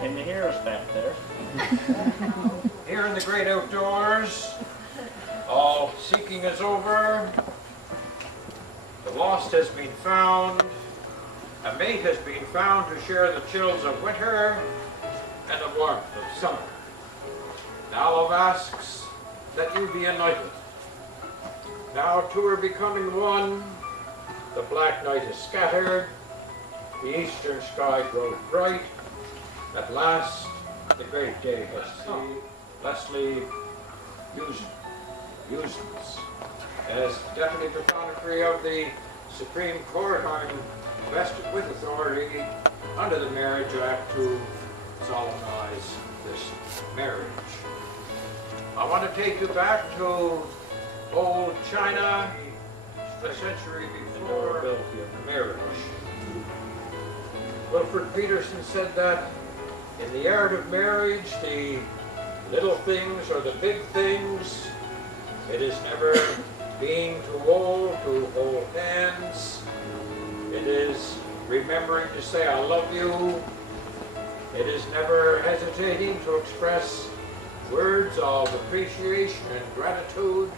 Can you hear us back there? Here in the great outdoors, all seeking is over. The lost has been found. A mate has been found to share the chills of winter and the warmth of summer. Now love asks that you be united. Now two are becoming one. The black night is scattered. The eastern sky grows bright. At last, the great day has come. Leslie Usens, as Deputy Prothonotary of the Supreme Court, I'm vested with authority under the Marriage Act to solemnize this marriage. I want to take you back to old China, a century before the marriage. Wilfred Peterson said that in the art of marriage, the little things are the big things. It is never being too old to hold hands. It is remembering to say, I love you. It is never hesitating to express words of appreciation and gratitude.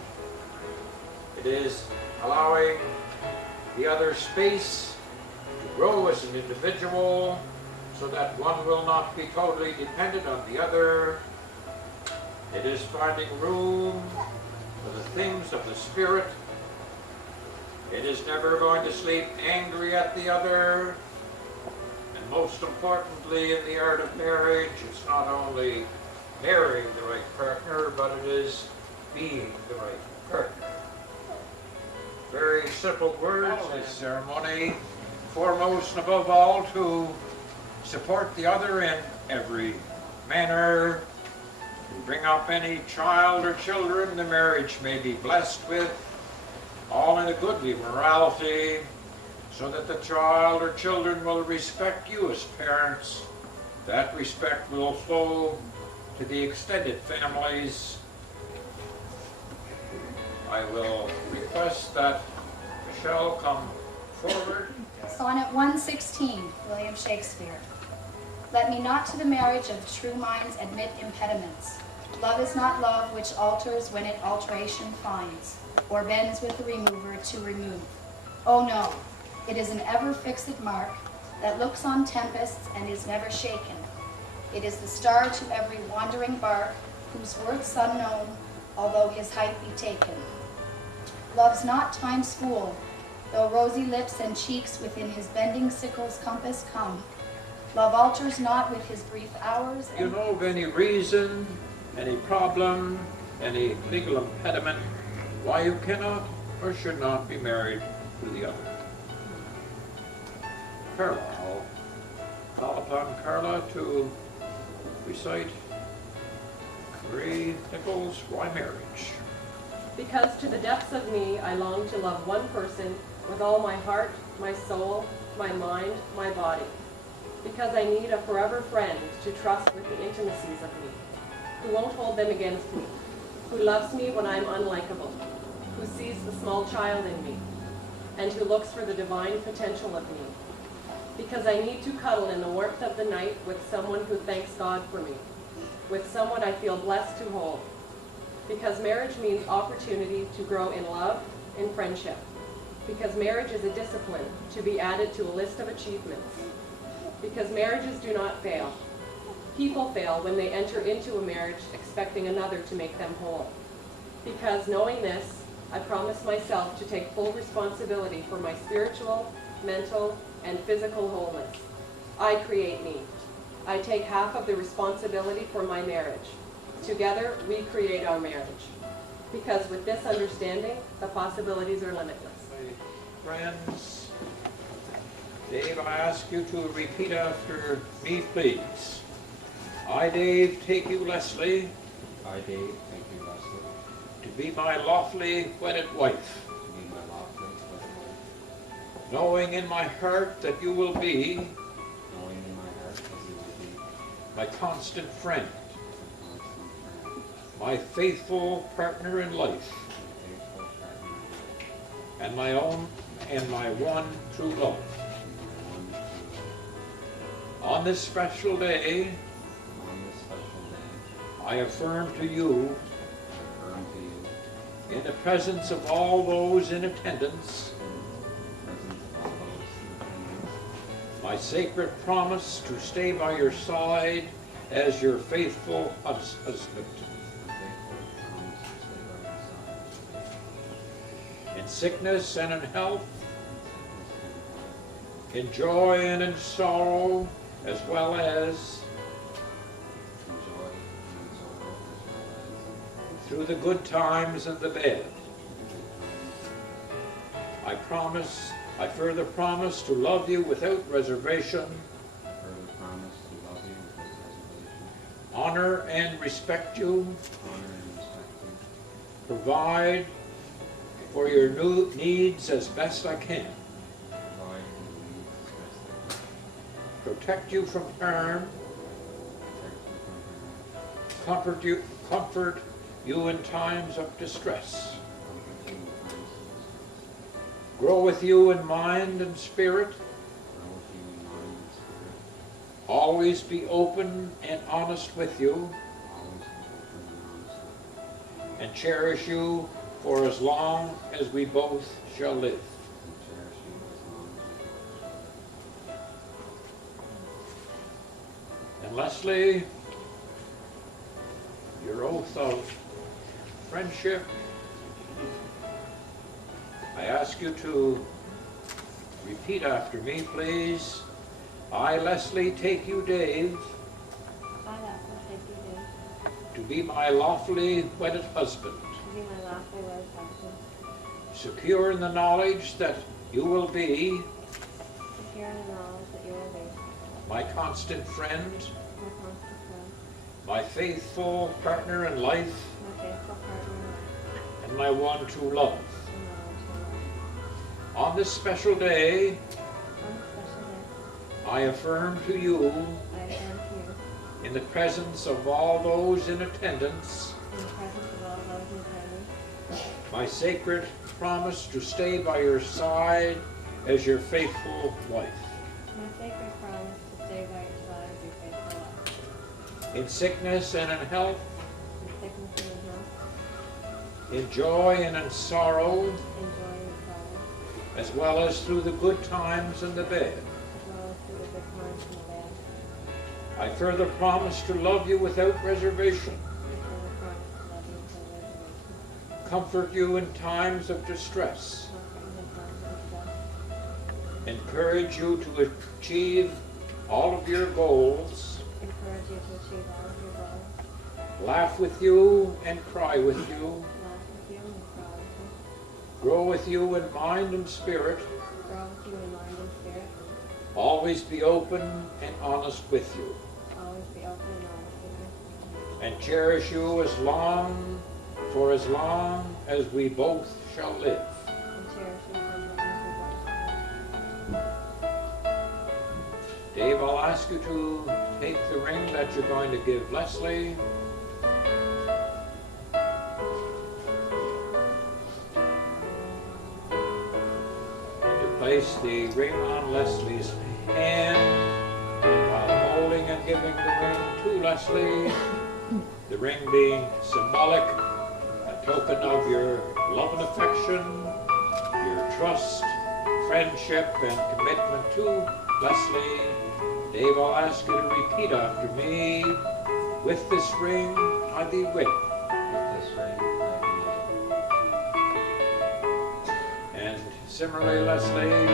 It is allowing the other space to grow as an individual so that one will not be totally dependent on the other. It is finding room for the things of the spirit. It is never going to sleep angry at the other. And most importantly, in the art of marriage, it's not only marrying the right partner, but it is being the right partner. Very simple words, this ceremony, foremost and above all, to support the other in every manner, to bring up any child or children the marriage may be blessed with, all in a goodly morality, so that the child or children will respect you as parents. That respect will flow to the extended families. I will request that Michelle come forward. Sonnet 116, William Shakespeare. Let me not to the marriage of true minds admit impediments. Love is not love which alters when it alteration finds, or bends with the remover to remove. Oh no, it is an ever-fixed mark that looks on tempests and is never shaken. It is the star to every wandering bark, whose worth's unknown, although his height be taken. Love's not time's fool, though rosy lips and cheeks within his bending sickle's compass come. Love alters not with his brief hours. You know of any reason, any problem, any legal impediment why you cannot or should not be married to the other? Carla, I'll call upon Carla to recite Marie Nichols' Why Marriage? Because to the depths of me I long to love one person with all my heart, my soul, my mind, my body. Because I need a forever friend to trust with the intimacies of me, who won't hold them against me, who loves me when I'm unlikable, who sees the small child in me, and who looks for the divine potential of me. Because I need to cuddle in the warmth of the night with someone who thanks God for me, with someone I feel blessed to hold. Because marriage means opportunity to grow in love, in friendship. Because marriage is a discipline to be added to a list of achievements. Because marriages do not fail. People fail when they enter into a marriage expecting another to make them whole. Because knowing this, I promise myself to take full responsibility for my spiritual, mental, and physical wholeness. I create me. I take half of the responsibility for my marriage. Together, we create our marriage. Because with this understanding, the possibilities are limitless. Friends, Dave, I ask you to repeat after me, please. I, Dave, take you, Leslie. I, Dave, take you, Leslie. To be my lawfully wedded wife. To be my lawfully wedded wife. Knowing in my heart that you will be. Knowing in my heart that you will be. My constant friend. My constant friend. My faithful partner in life. My faithful partner in life. And my own and my one true love. And my one true love. On this special day, on this special day, I affirm to you, affirm to you, in the presence of all those in attendance, in the presence of all those in attendance, my sacred promise to stay by your side as your faithful husband, the faithful promise to stay by your side, in sickness and in health, in in joy and in sorrow, as well as joy and in sorrow, as through the good times and the bad. well as I further promise to love you without reservation, further promise to love you without reservation, honor and respect you, honor and respect you, provide for your new needs as best I can, provide for your needs as best I can, protect you from harm, protect you from harm, comfort you in times of distress, comfort you in times of distress, grow with you in mind and spirit, grow with you in mind and spirit, always be open and honest with you, always be open and honest with you, and cherish you for as long as we both shall live. and cherish you as long as we both shall live. And Leslie, your oath of friendship, I ask you to repeat after me, please. I, Leslie, take you, Dave, I have to take you to to be my lawfully wedded husband, be my lawfully wedded husband, secure in the knowledge that you will be secure in the knowledge that you will be my constant friend, my constant friend, my faithful partner in life, my faithful partner in life, and my one true love. and my one true love. On this special day, On this special day, I affirm to you, I affirm to you, in the presence of all those in attendance, in the presence of all those in attendance, my sacred promise to stay by your side as your faithful wife, my sacred promise to stay by your side as your faithful wife, in sickness and in health, in sickness and in health, in joy and in sorrow, in joy and sorrow, as well as through the good times and the bad. as well as through the good times and the bad. I further promise to love you without reservation, I further promise to love you without reservation, comfort you in times of distress, comfort you in times of distress, encourage you to achieve all of your goals, encourage you to achieve all of your goals, laugh with you and cry with you, laugh with you and cry with you, grow with you in mind and spirit, grow with you in mind and spirit, always be open and honest with you, always be open and honest with you, and cherish you for as long as we both shall live. and cherish you for as long as we both shall live. Dave, I'll ask you to take the ring that you're going to give Leslie. And to place the ring on Leslie's hand, while holding and giving the ring to Leslie, the ring being symbolic, a token of your love and affection, your trust, friendship, and commitment to Leslie. Dave, I'll ask you to repeat after me. With this ring, I thee wed. With this ring, I And similarly, Leslie,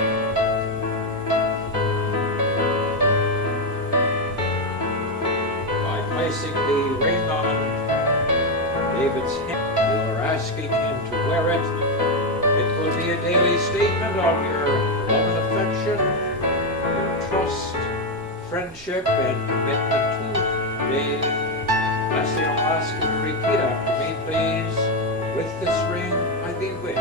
by placing the ring on David's hand, you are asking him to wear it. It will be a daily statement of your love and affection, your trust, friendship, and commitment to Dave. Leslie, I'll ask you to repeat after me, please. With this ring, I thee wed.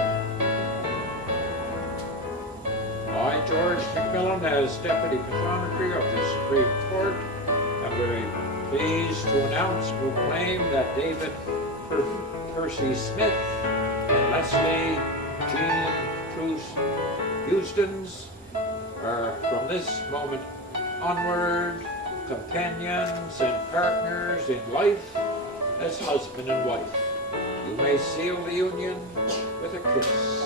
I, George McMillan, as Deputy Patronicry of the Supreme Court, am very pleased to announce, proclaim that David Percy Smith and Leslie Jean Truce Houstons are from this moment onward companions and partners in life as husband and wife. You may seal the union with a kiss.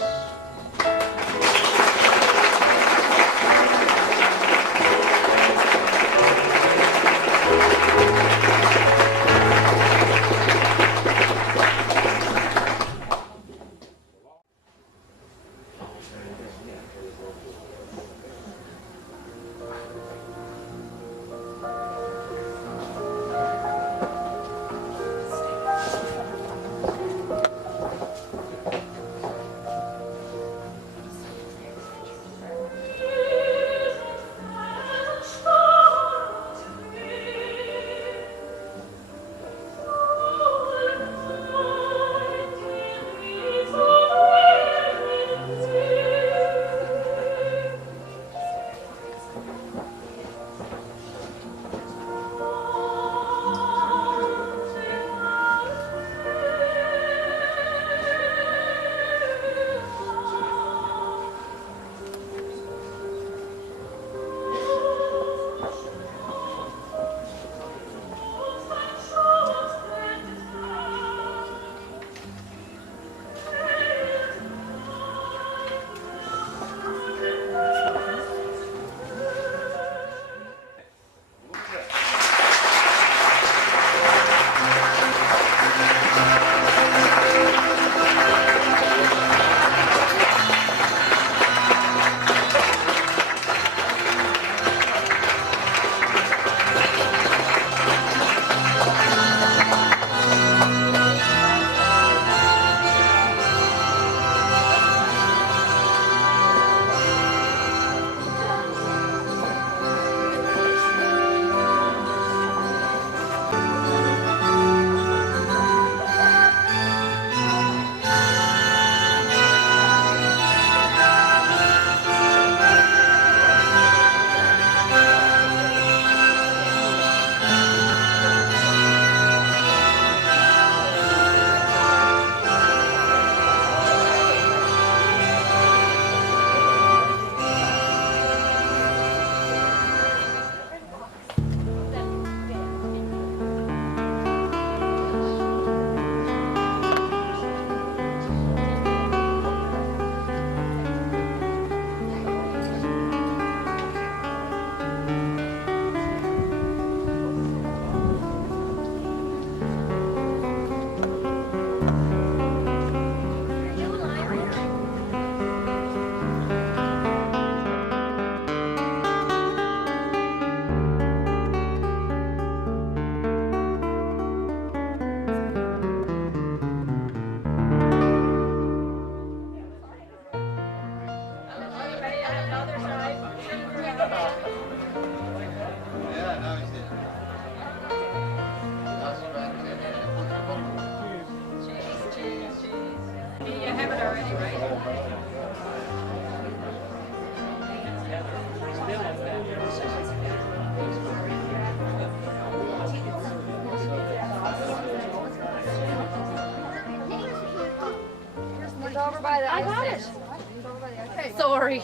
I got it. Sorry.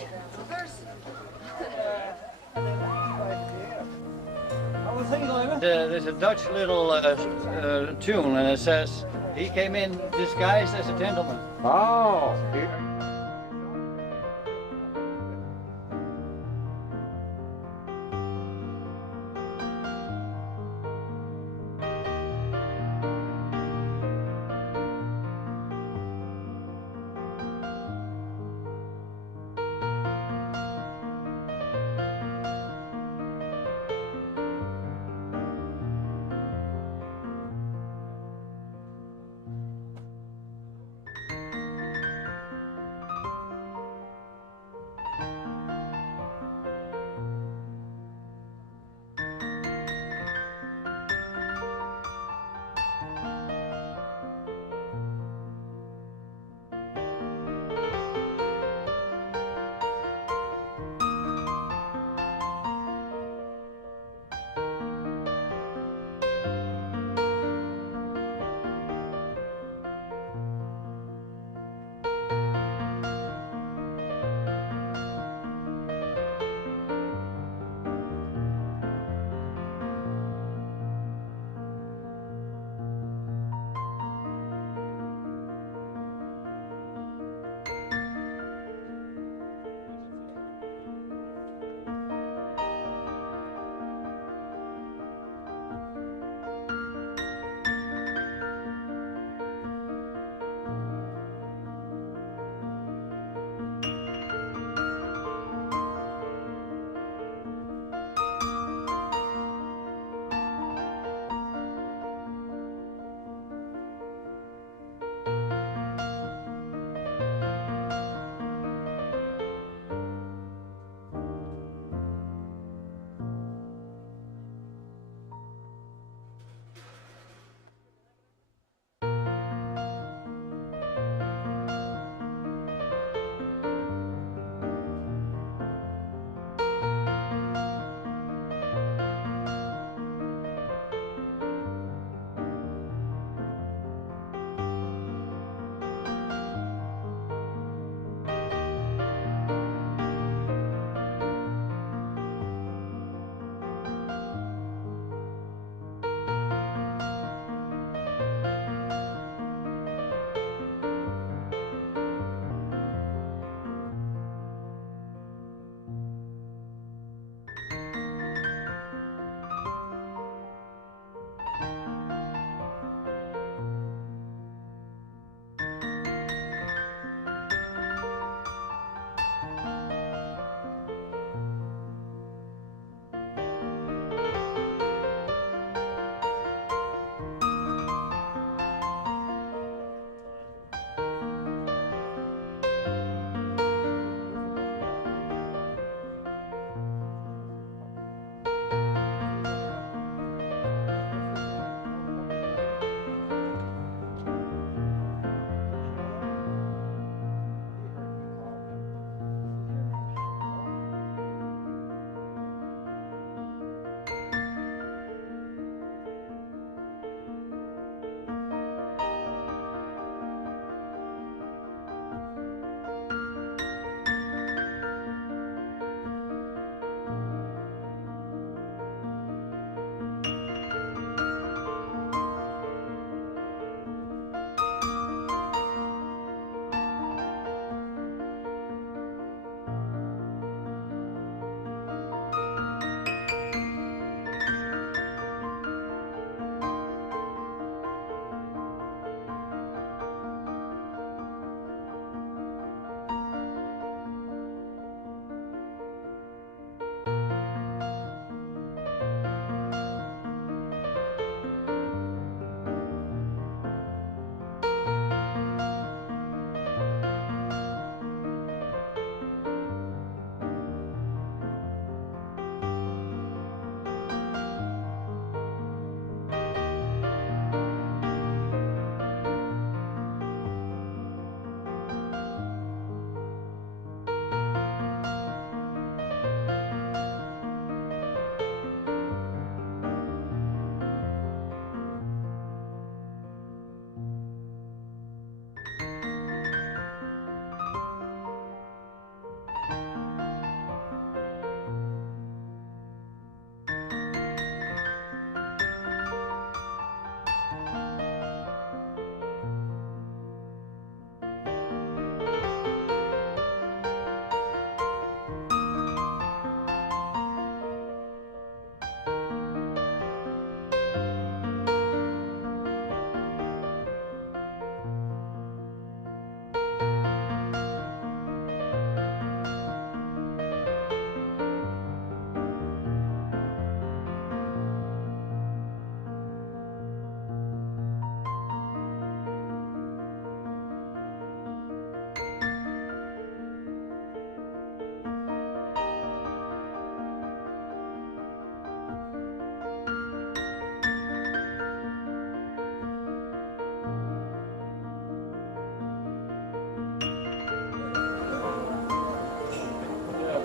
There's a Dutch little tune, and it says, he came in disguised as a gentleman. Oh,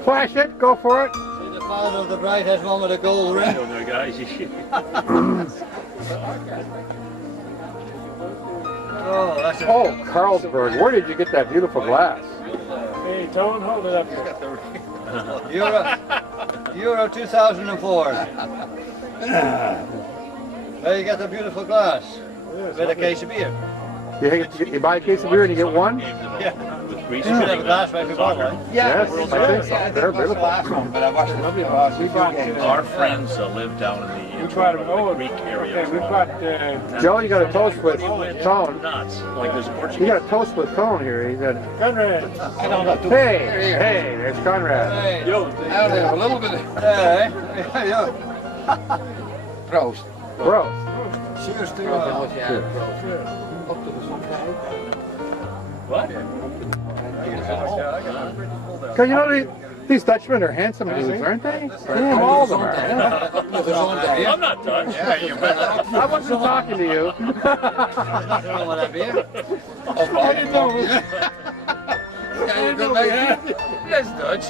Flash it. Go for it. See, the father of the bride has one with a gold ring. there, guys. Oh, that's a Oh, Carlsberg. Where did you get that beautiful glass? Hey, Tone, hold it up. Euro 2004. There you got the beautiful glass. With a case of beer. You buy a case of beer and you get one? Yeah. You should have a glass for every bottle, right? Yes, I think so. They're beautiful. But I watched a lovely boss. We bought our friends live down in the Creek area. We bought, Joe, you got a toast with Tone. Nuts. Like there's a Portuguese. You got a toast with Tone here. He said, Conrad. hey, there's Conrad. Hey. Yo. I have a little bit of Hey. Proost. Bro. Cheers to you. Up to the sunshine. What? Because you know, these Dutchmen are handsome dudes, aren't they? Yeah, all of them are. I'm not Dutch. Yeah, you better. I wasn't talking to you. There's nothing wrong with that beer. I didn't know. That's Dutch.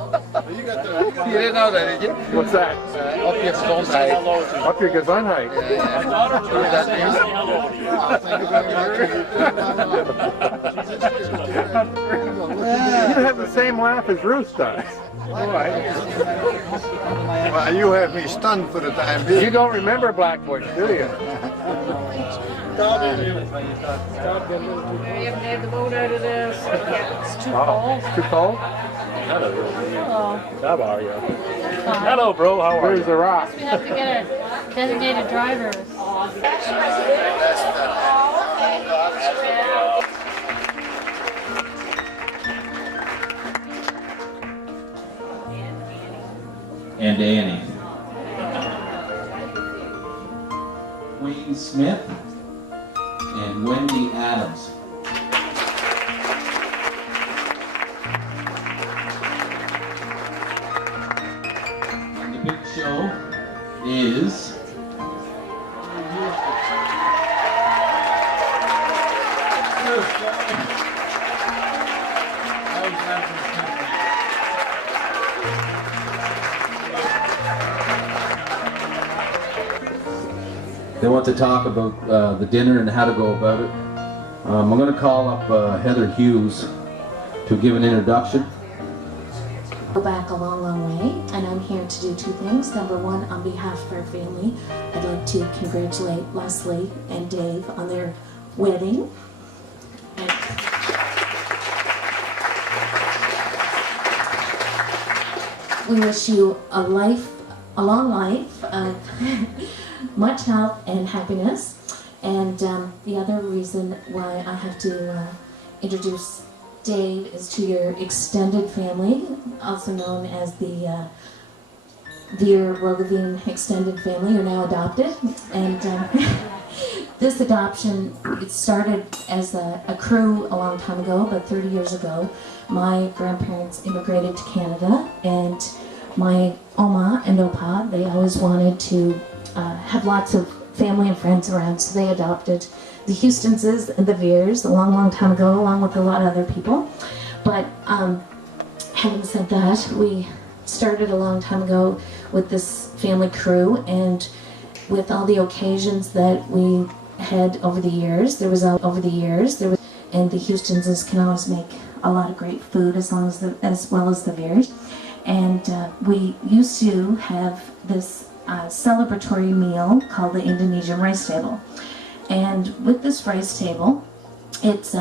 You didn't know that, did you? What's that? Up your gezondheid. Up your Gesundheit. My daughter's going to say hello to you. You have the same laugh as Ruth does. Well, you have me stunned for the time being. You don't remember Blackbush, do you? You haven't had the boat out of this. It's too Oh, it's too cold? How are you? Hello, bro. How are Where's you? the rock? We have to get a designated driver. And Annie. Wayne Smith and Wendy Adams. And the big show is they want to talk about the dinner and how to go about it. I'm going to call up Heather Hughes to give an introduction. Go back a long, long way, and I'm here to do two things. Number one, on behalf of our family, I'd like to congratulate Leslie and Dave on their wedding. We wish you a long life of much health and happiness. And the other reason why I have to introduce Dave is to your extended family, also known as the Veer Roggeveen extended family. You're now adopted, and this adoption, it started as a crew a long time ago, but 30 years ago. My grandparents immigrated to Canada, and my Oma and Opa, they always wanted to have lots of family and friends around, so they adopted the Houstonses and the Veers a long, long time ago, along with a lot of other people. But having said that, we started a long time ago with this family crew, and with all the occasions that we had over the years, and the Houstonses can always make a lot of great food as well as the Veers. And we used to have this celebratory meal called the Indonesian rice table. And with this rice table, it's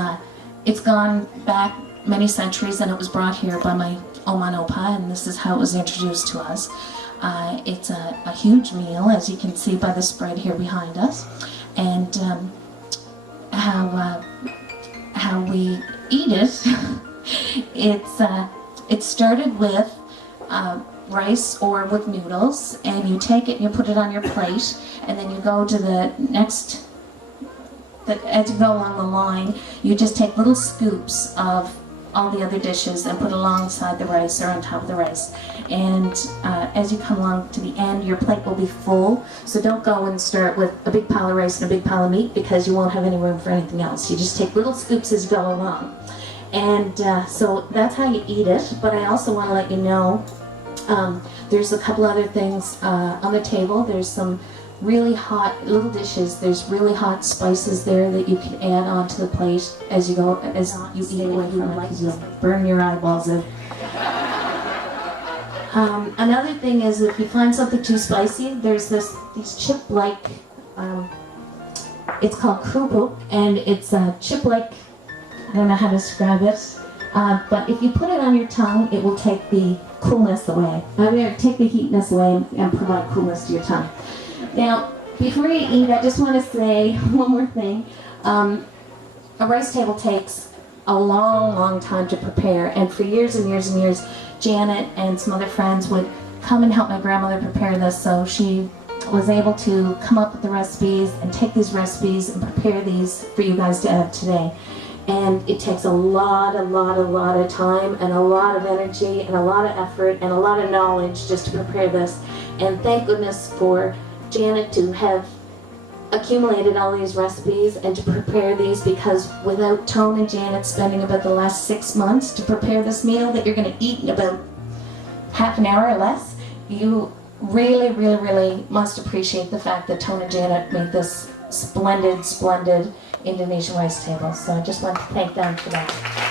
gone back many centuries, and it was brought here by my Oma and Opa, and this is how it was introduced to us. It's a huge meal, as you can see by the spread here behind us, and how we eat it. It started with rice or with noodles, and you take it and you put it on your plate, and then you go to the next. As you go along the line, you just take little scoops of all the other dishes and put alongside the rice or on top of the rice. And as you come along to the end, your plate will be full. So don't go and start with a big pile of rice and a big pile of meat, because you won't have any room for anything else. You just take little scoops as you go along. And so that's how you eat it. But I also want to let you know there's a couple other things on the table. There's some really hot little dishes. There's really hot spices there that you can add onto the plate as you go, as you eat away from it, because you'll burn your eyeballs out. Another thing is, if you find something too spicy, there's these chip-like, it's called krupu, and it's a chip-like, I don't know how to describe it, but if you put it on your tongue, it will take the coolness away. Take the heatness away and provide coolness to your tongue. Now, before you eat, I just want to say one more thing. A rice table takes a long, long time to prepare, and for years and years and years, Janet and some other friends would come and help my grandmother prepare this, so she was able to come up with the recipes and take these recipes and prepare these for you guys to have today. And it takes a lot of time and a lot of energy and a lot of effort and a lot of knowledge just to prepare this. And thank goodness for Janet to have accumulated all these recipes and to prepare these, because without Tone and Janet spending about the last 6 months to prepare this meal that you're going to eat in about half an hour or less, you really must appreciate the fact that Tone and Janet made this splendid Indonesian rice table. So I just want to thank them for that.